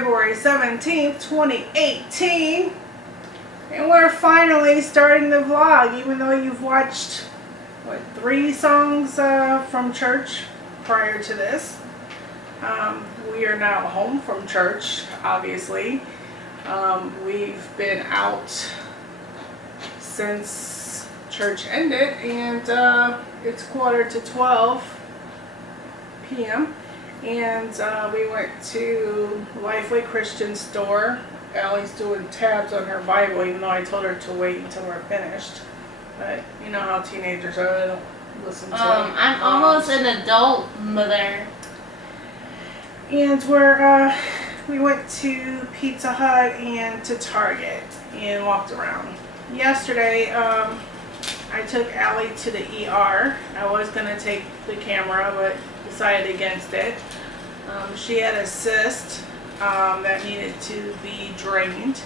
February 17th, 2018. And we're finally starting the vlog, even though you've watched, 3 songs from church prior to this. We are now home from church, obviously. We've been out since church ended, and it's 11:45 p.m. And we went to Lifeway Christian store. Ally's doing tabs on her Bible, even though I told her to wait until we're finished. But you know how teenagers are, they don't listen to them. I'm almost an adult mother. And we went to Pizza Hut and to Target and walked around. Yesterday, I took Ally to the ER. I was going to take the camera, but decided against it. She had a cyst that needed to be drained.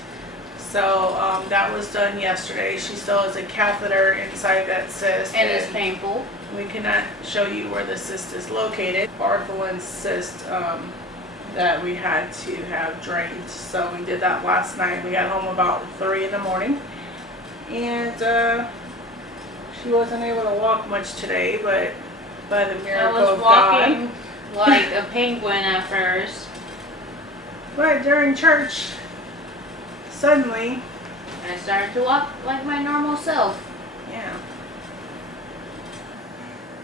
So that was done yesterday. She still has a catheter inside that cyst. And it's painful. We cannot show you where the cyst is located. Orphalin cyst that we had to have drained. So we did that last night. We got home about 3 in the morning. And she wasn't able to walk much today, but by the miracle of God. I was walking like a penguin at first. But during church, suddenly, I started to walk like my normal self. yeah.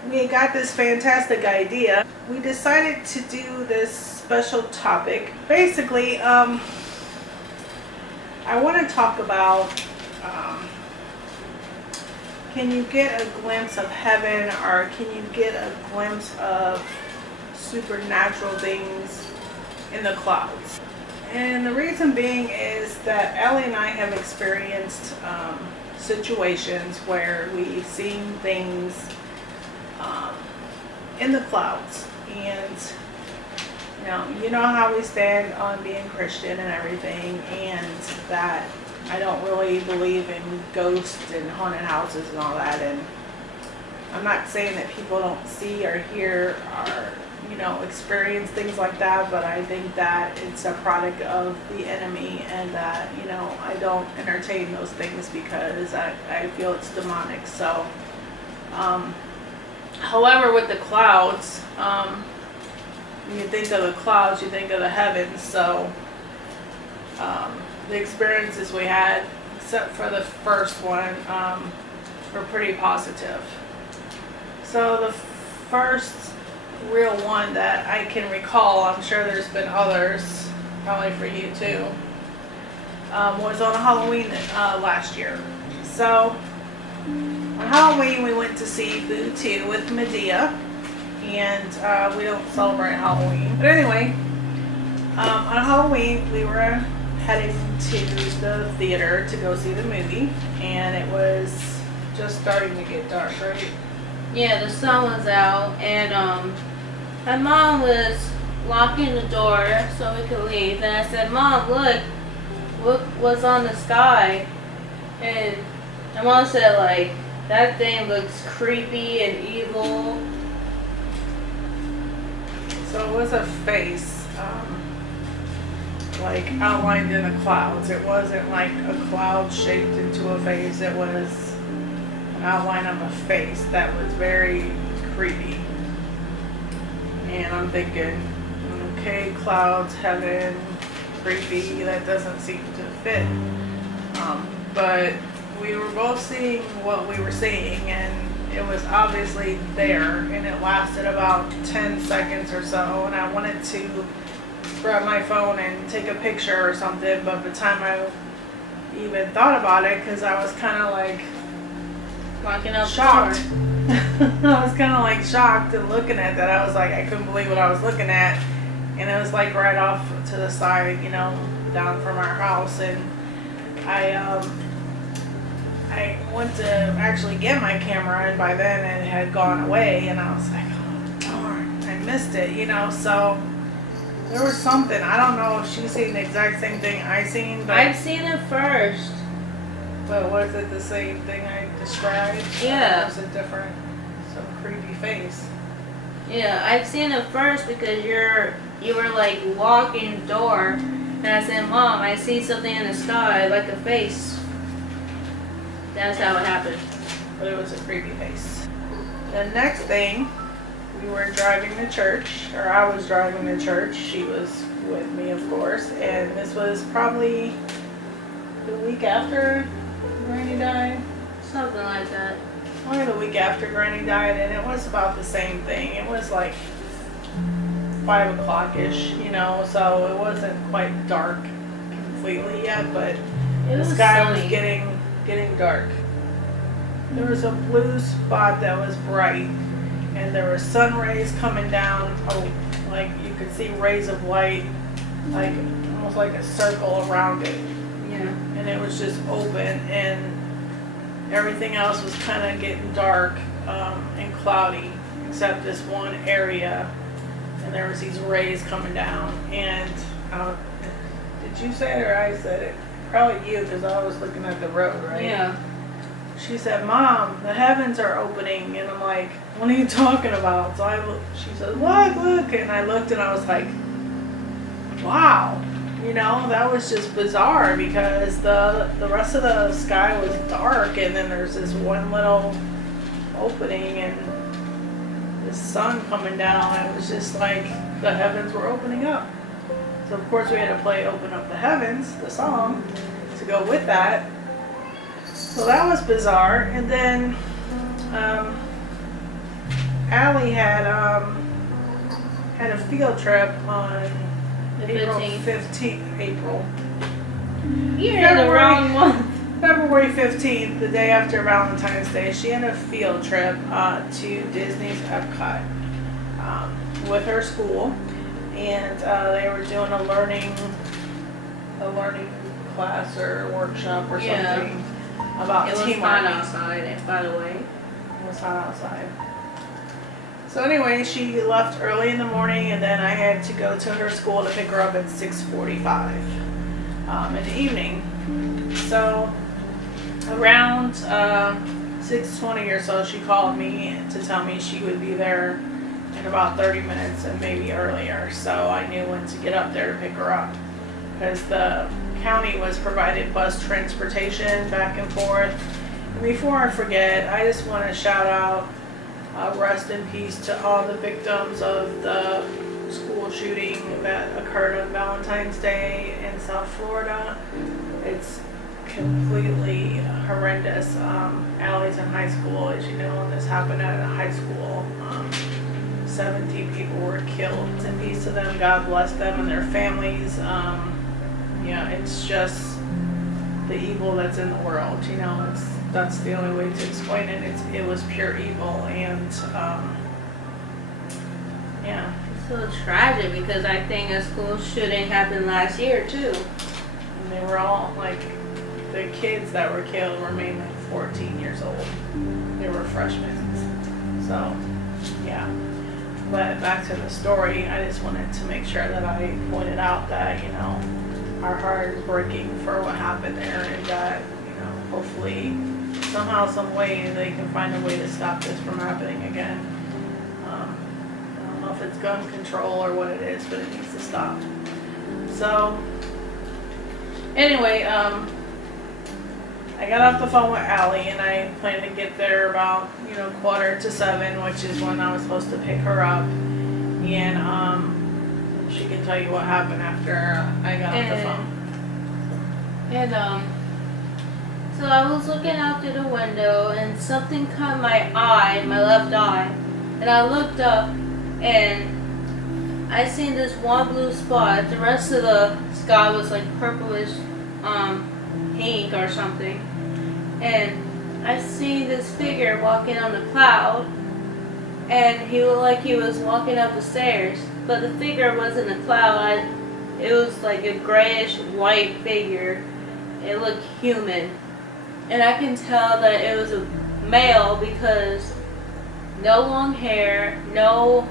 We got this fantastic idea. We decided to do this special topic. Basically, I want to talk about can you get a glimpse of heaven, or can you get a glimpse of supernatural things in the clouds? And the reason being is that Aly and I have experienced situations where we've seen things in the clouds. And you know how we stand on being Christian and everything, and that I don't really believe in ghosts and haunted houses and all that. And I'm not saying that people don't see or hear or experience things like that, but I think that it's a product of the enemy, and that I don't entertain those things because I feel it's demonic. So however, with the clouds, when you think of the clouds, you think of the heavens. So the experiences we had, except for the first one, were pretty positive. So the first real one that I can recall, I'm sure there's been others, probably for you too, was on Halloween last year. So on Halloween we went to see Boo 2 with Medea, and we don't celebrate Halloween. But anyway, on Halloween we were heading to the theater to go see the movie, and it was just starting to get dark, right? Yeah, the sun was out, and my mom was locking the door so we could leave, and I said, "Mom, look what's on the sky." And my mom said, like, "That thing looks creepy and evil." So it was a face, like outlined in the clouds. It wasn't like a cloud shaped into a face. It was an outline of a face that was very creepy. And I'm thinking, okay, clouds, heaven, creepy, that doesn't seem to fit. But we were both seeing what we were seeing, and it was obviously there, and it lasted about 10 seconds or so, and I wanted to grab my phone and take a picture or something, but by the time I even thought about it, because I was kind of like shocked. I was kind of like shocked and looking at that. I was like, I couldn't believe what I was looking at, and it was like right off to the side, down from our house. And I went to actually get my camera, and by then it had gone away, and I was like, oh darn, I missed it, so there was something. I don't know if she's seen the exact same thing I seen, but I've seen it first. But was it the same thing I described? Yeah. Or was it different? Some creepy face. Yeah, I've seen it first because you were like locking the door, And I said, Mom, I see something in the sky, like a face. That's how it happened. But it was a creepy face. The next thing, we were driving to church, or I was driving to church. She was with me, of course. And this was probably the week after Granny died. Something like that. Only the week after Granny died, and it was about the same thing. It was like 5 o'clock-ish, you know, so it wasn't quite dark completely yet, but the sky was getting dark. There was a blue spot that was bright, and there were sun rays coming down. Oh, like you could see rays of light, like almost like a circle around it. Yeah. And it was just open, and everything else was kind of getting dark and cloudy, except this one area. And there was these rays coming down. And did you say it or I said it? Probably you, because I was looking at the road, right? Yeah. She said, Mom, the heavens are opening. And I'm like, what are you talking about? So she said, look. And I looked and I was like, wow. You know, that was just bizarre because the rest of the sky was dark, and then there's this one little opening and the sun coming down. It was just like the heavens were opening up. So of course we had to play Open Up the Heavens, the song, to go with that. So that was bizarre. And then Aly had a field trip on April 15th. You're in the wrong month. February 15th, the day after Valentine's Day, she had a field trip to Disney's Epcot with her school, and they were doing a learning class or workshop or something about teamwork. It was hot outside, by the way. It was hot outside. So anyway, she left early in the morning, and then I had to go to her school to pick her up at 6:45 in the evening. So around 6:20 or so, she called me to tell me she would be there in about 30 minutes and maybe earlier. So I knew when to get up there to pick her up, because the county was provided bus transportation back and forth. And before I forget, I just want to shout out rest in peace to all the victims of the school shooting that occurred on Valentine's Day in South Florida. It's completely horrendous. Aly's in high school, as you know, and this happened at a high school. 17 people were killed. In peace to them. God bless them and their families. Yeah, it's just the evil that's in the world. You know, that's the only way to explain it. It was pure evil, and yeah. It's so tragic because I think a school shooting happened last year too. And they were all like, the kids that were killed were mainly 14 years old. They were freshmen. So, yeah. But back to the story, I just wanted to make sure that I pointed out that, you know, our heart is breaking for what happened there, and that, you know, hopefully somehow, some way they can find a way to stop this from happening again. I don't know if it's gun control or what it is, but it needs to stop. So, anyway, I got off the phone with Aly, and I planned to get there about, 6:45, which is when I was supposed to pick her up. And she can tell you what happened after I got off the phone. And so I was looking out through the window, and something caught my eye, my left eye, and I looked up, and I seen this one blue spot. The rest of the sky was like purplish, pink or something. And I seen this figure walking on the cloud, and he looked like he was walking up the stairs, but the figure wasn't a cloud. It was like a grayish white figure. It looked human, and I can tell that it was a male because no long hair, no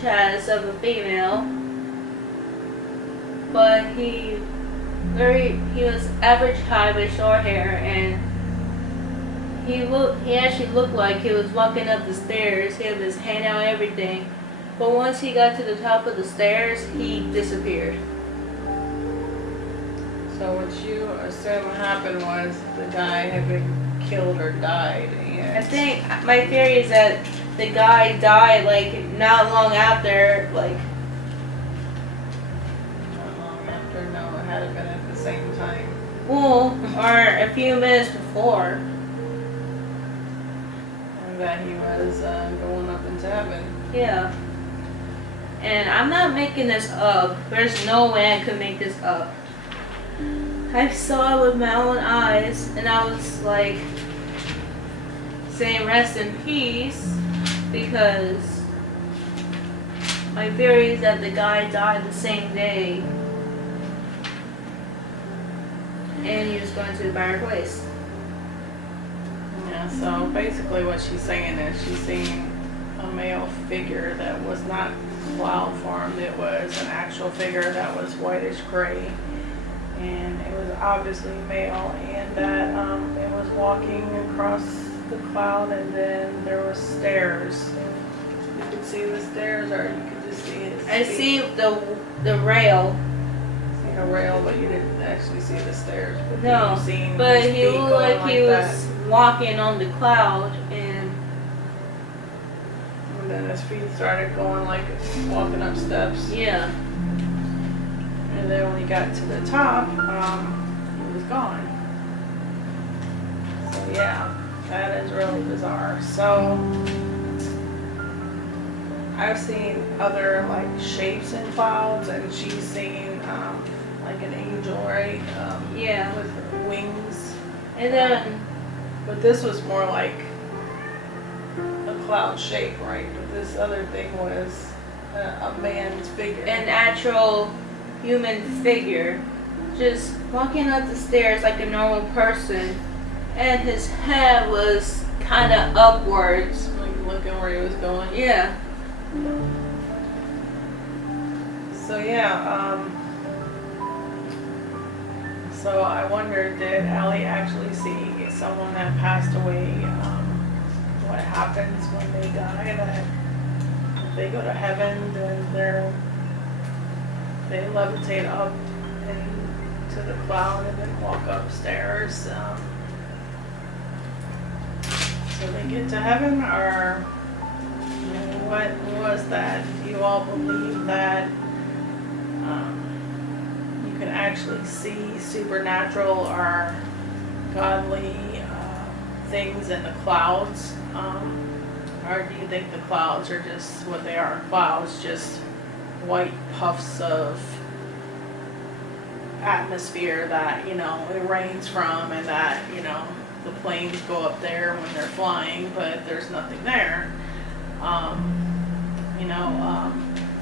chest of a female, but he was average height with short hair, and he actually looked like he was walking up the stairs. He had his hand out and everything, but once he got to the top of the stairs, he disappeared. So what you assume happened was the guy had been killed or died, and I think my theory is that the guy died like not long after, like not long after. No, it had been at the same time. well, or a few minutes before. And that he was going up into heaven. Yeah. And I'm not making this up. There's no way I could make this up. I saw it with my own eyes, and I was like saying rest in peace, because my theory is that the guy died the same day and he was going to the better place. Yeah, so basically what she's saying is she's seeing a male figure that was not cloud formed. It was an actual figure that was whitish gray, and it was obviously male, and that it was walking across the cloud, and then there were stairs. You could see the stairs, or you could just see his I feet. see the rail. See a rail, but you didn't actually see the stairs. But No, you seen but his he feet looked going like he was walking on the cloud, and then his feet started going like walking up steps. yeah. And then when he got to the top, he was gone. So yeah, that is really bizarre. So I've seen other like shapes in clouds, and she's seen like an angel, right? Yeah. With wings. And then But this was more like a cloud shape, right? But this other thing was a man's figure. an actual human figure just walking up the stairs like a normal person, and his head was kind of upwards. Like looking where he was going. Yeah. So yeah, so I wonder, did Aly actually see someone that passed away? What happens when they die? That if they go to heaven, then they levitate up into the cloud and then walk upstairs. So they get to heaven, or what was that? Do you all believe that you can actually see supernatural or godly things in the clouds? Or do you think the clouds are just what they are? Clouds, just white puffs of atmosphere that, it rains from, and that, the planes go up there when they're flying, but there's nothing there.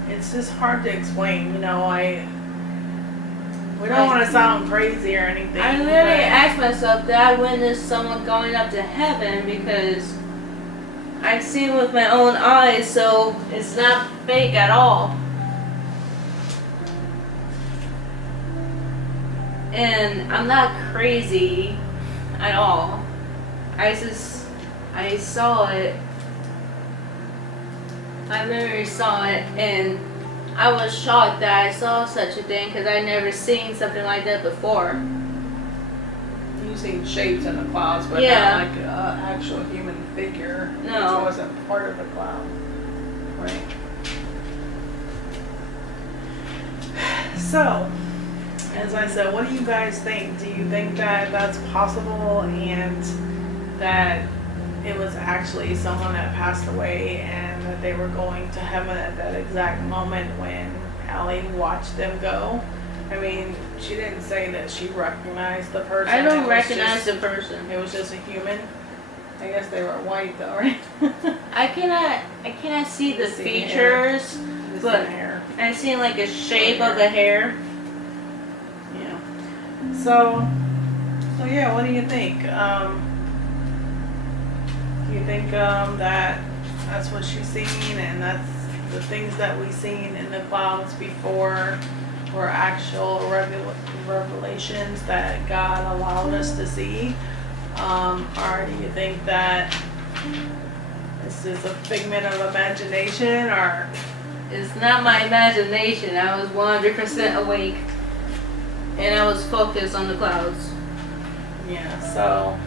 It's just hard to explain. We don't want to sound crazy or anything. I literally asked myself, did I witness someone going up to heaven? Because I've seen it with my own eyes, so it's not fake at all. And I'm not crazy at all. I saw it. I literally saw it, and I was shocked that I saw such a thing, because I'd never seen something like that before. You've seen shapes in the clouds, but Yeah. not like an actual human figure, No. which wasn't part of the cloud, right? So, as I said, what do you guys think? Do you think that that's possible, and that it was actually someone that passed away, and that they were going to heaven at that exact moment when Aly watched them go? I mean, she didn't say that she recognized the person. I It don't was recognize just- the person. It was just a human. I guess they were white though, right? I cannot see the Just see the hair. features, Just but the hair. I seen like a shape of the hair. Yeah. So yeah, what do you think? Do you think that that's what she's seen, and that's the things that we seen in the clouds before were actual revelations that God allowed us to see? Or do you think that this is a figment of imagination, or It's not my imagination. I was 100% awake. and I was focused on the clouds. Yeah, so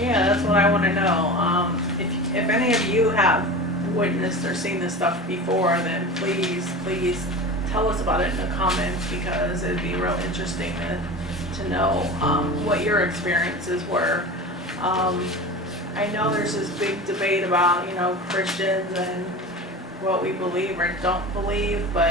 yeah, that's what I want to know. If any of you have witnessed or seen this stuff before, then please tell us about it in the comments, because it'd be real interesting to know what your experiences were. I know there's this big debate about, Christians and what we believe or don't believe, but